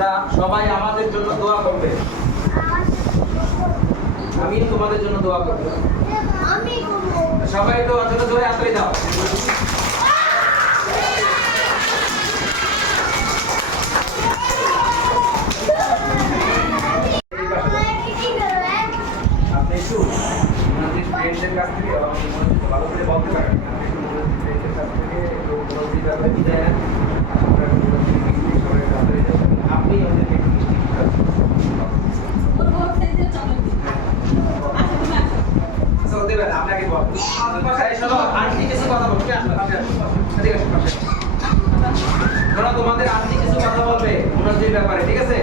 তোমরা সবাই আমাদের জন্য দোয়া করবে। আমি তোমাদের জন্য দোয়া করব। আমি করব। সবাই তো জোরে জোরে হাততালি দাও। আপনি একটু মুনাজির ফ্রেন্ডদের কাছ থেকে ভালো করে বলতে পারেন। আপনি একটু মুনাজির ফ্রেন্ডদের কাছ থেকে একটু মুনাজির ব্যাপারে বিদায় নেন। আপনারা মুনাজির মিষ্টি সবাই হাততালি দেন। আপনি ওদেরকে একটু মিষ্টি খাওয়ান। আচ্ছা ওদের আপনাকে বল। এই শোনো আন্টি কিছু কথা বলবে। ঠিক আছে পাশে। শোনো তোমাদের আন্টি কিছু কথা বলবে মুনাজির ব্যাপারে, ঠিক আছে?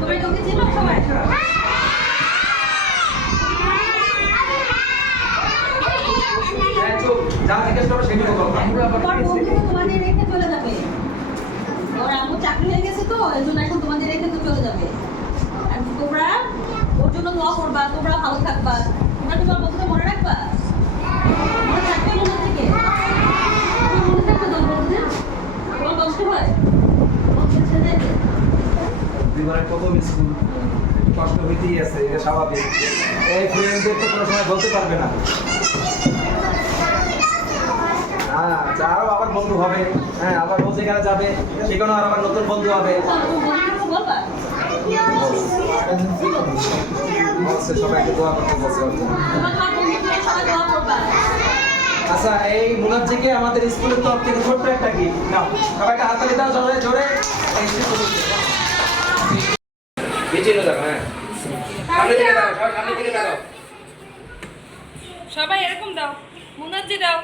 তুমি তোকে চিনো সবাই? যা জিজ্ঞেস করো সেগুলো বলো। তোমার বন্ধু তোমাদের রেখে চলে যাবে। ওর আম্মু চাকরি হয়ে গেছে তো এজন্য এখন তোমাদের রেখে তো চলে যাবে। আর তোমরা ওর জন্য দোয়া করবা, তোমরা ভালো থাকবা। তোমরা তোমার বন্ধুকে মনে রাখবা। মনে থাকবে মনে থেকে। মনে থাকবে তোর বন্ধুদের। তোমার কষ্ট হয়? জীবনে প্রথম স্কুল কষ্ট হইতেই আছে, এটা স্বাভাবিক। এই ফ্রেন্ডদের তো কোনো সময় বলতে পারবে না। হ্যাঁ, আরো আবার বন্ধু হবে। হ্যাঁ, আবার ও যেখানে যাবে সেখানে আর আবার নতুন বন্ধু হবে। বলবা? বলছে সবাইকে দোয়া করতে বলছে। তোমার বন্ধুদের সবাই দোয়া করবা। আচ্ছা, এই মুনাজ্জিকে আমাদের স্কুলের তরফ থেকে ছোট্ট একটা গিফট নাও। সবাইকে হাততালি দাও জোরে জোরে। পিছিয়ে যাও, হ্যাঁ। সামনে দিকে দাও, সবাই সামনে দিকে দাও। সবাই এরকম দাও, মুনাজ্জি দাও।